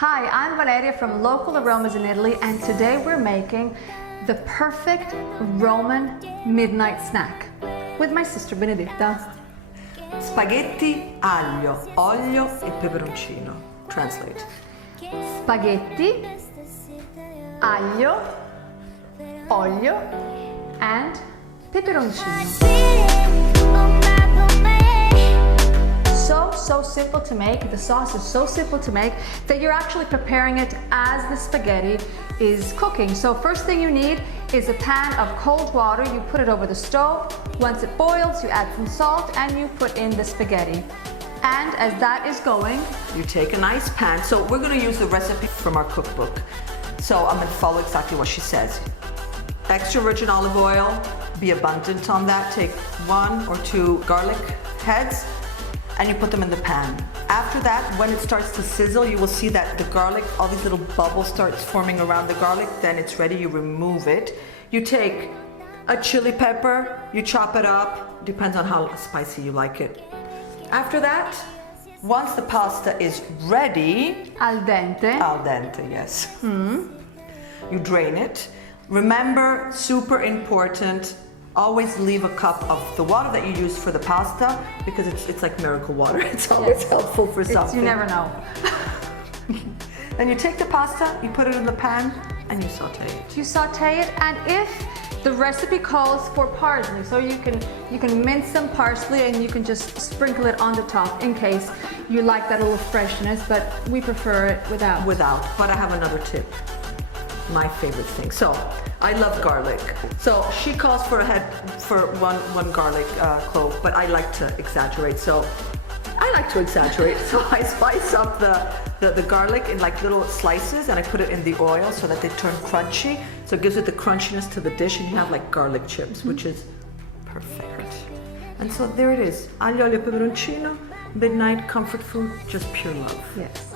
Hi, I'm Valeria from Local Aromas in Italy, and today we're making the perfect Roman midnight snack with my sister Benedetta. Spaghetti, aglio, olio e peperoncino. Translate. Spaghetti, aglio, olio, and peperoncino. So simple to make. The sauce is so simple to make that you're actually preparing it as the spaghetti is cooking. So first thing you need is a pan of cold water. You put it over the stove. Once it boils, you add some salt and you put in the spaghetti. And as that is going, you take a nice pan. So we're going to use the recipe from our cookbook. So I'm going to follow exactly what she says. Extra virgin olive oil, be abundant on that. Take 1 or 2 garlic heads and you put them in the pan. After that, when it starts to sizzle, you will see that the garlic, all these little bubbles starts forming around the garlic. Then it's ready, you remove it. You take a chili pepper, you chop it up, depends on how spicy you like it. After that, once the pasta is ready, al dente, yes. You drain it. Remember, super important, always leave a cup of the water that you use for the pasta because it's like miracle water. It's always helpful for something. You never know. Then you take the pasta, you put it in the pan, and you saute it. You saute it, and if the recipe calls for parsley, so you can mince some parsley and you can just sprinkle it on the top in case you like that little freshness, but we prefer it without. But I have another tip. My favorite thing. So I love garlic. So she calls for one garlic clove, but I like to exaggerate. So I like to exaggerate. So I spice up the garlic in like little slices and I put it in the oil so that they turn crunchy. So it gives it the crunchiness to the dish and you have like garlic chips, which is perfect. And so there it is. Aglio olio peperoncino, midnight comfort food, just pure love. Yes.